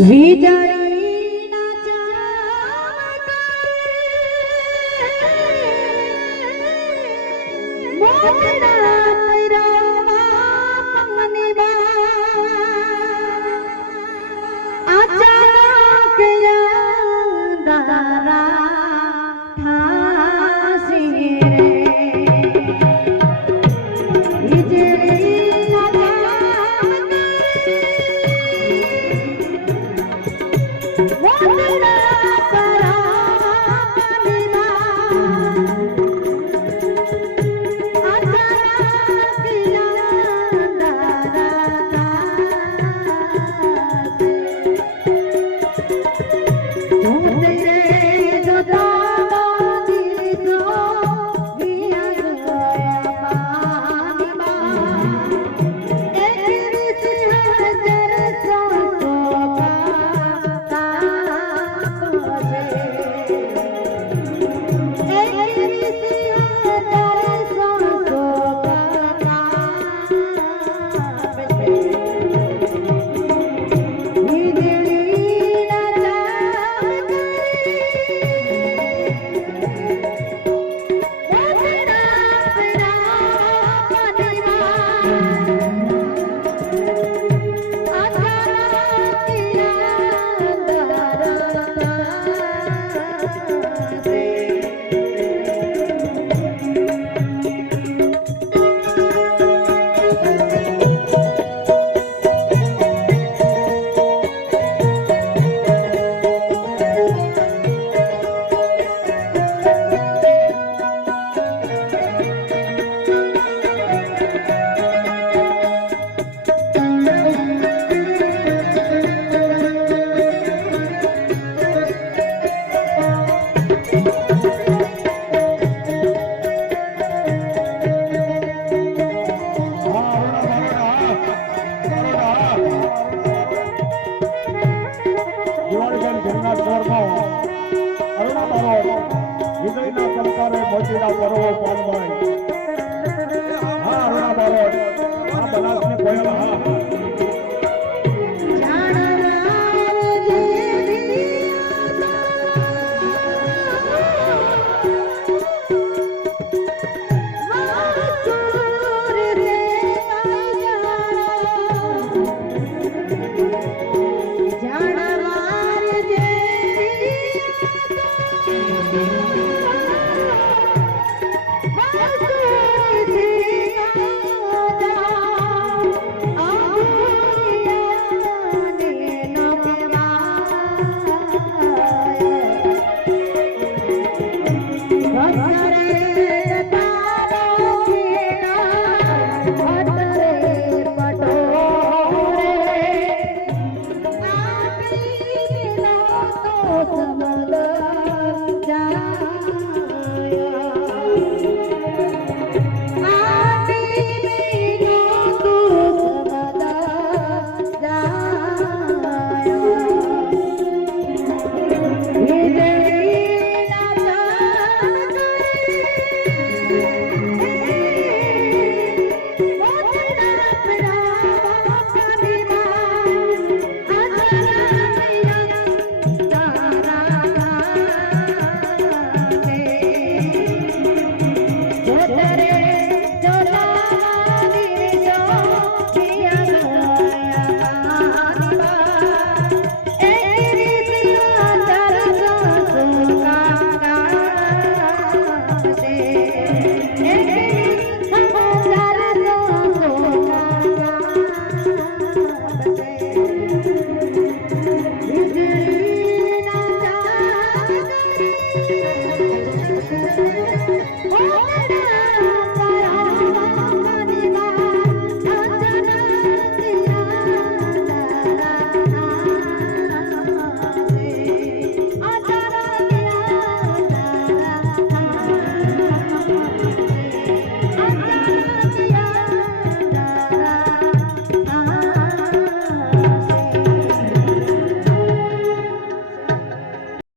વીજળીના রে કરવો પામભાઈ